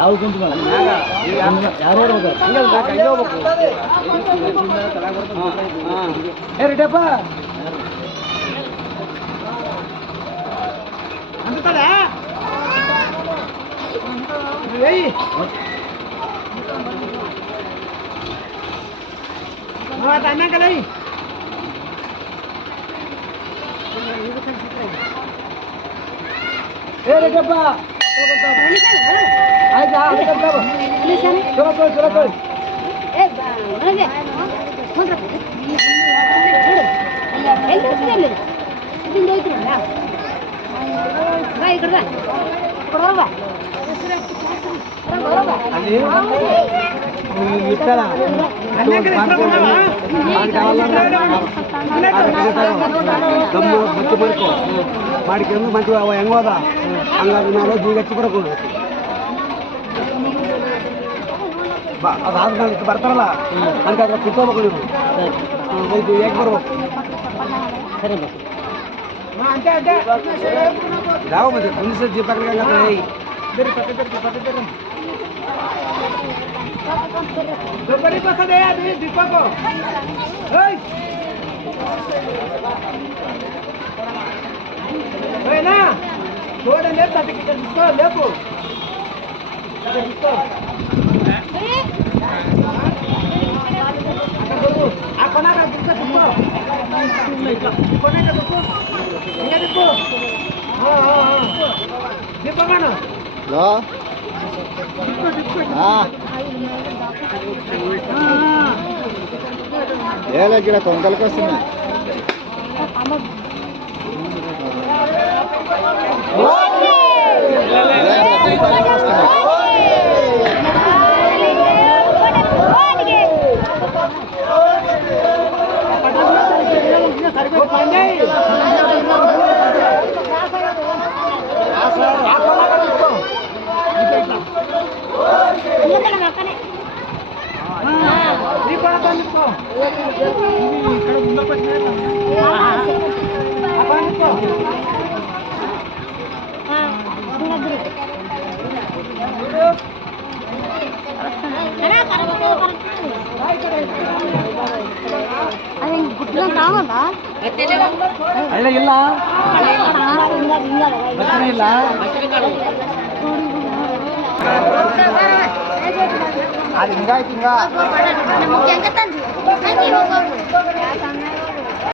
ಯಾವ ಕುಂತು ಯಾರು ರೆಡ್ಡಪ್ಪ ಅಂತದ ಅನ್ನಕಲ್ಲ ರೆಡ್ಡಪ್ಪ ಆಯ್ತಾ ಚಲೋ ಕೊಡಿ ಚಲೋ ಕೊಡಿ ಮಾಡಿಕೊಂಡು ಮಂಚು ಅವ ಹೆಂಗೋದ ಹಂಗಾದ್ರೆ ನಾವು ಈಗ ಹಚ್ಚಿ ಬರಬೇಕು ಅದಾದ್ಮೇಲೆ ಬರ್ತಾರಲ್ಲ ಹಂಗಾದ್ರೆ ಕುತ್ಕೋಬೇಕು ನೀವು ಇದು ಹೇಗೆ ಬರ್ಬೇಕು ಯಾವ ಮತ್ತೆ ಪೊಲೀಸ್ ಜೀಪ್ ದೀಪಕ ना थोड़ा लेट था टिकट इसको लेको इसको आप कोना का इसको कोना का देखो ये देखो हां दीपक ना लो हां ये लगी ना कोंकल को सुन ಅಲ್ಲ ಇಲ್ಲ ಇಲ್ಲ ಅದು ಹಿಂಗಾಯ್ತು ಹಿಂಗ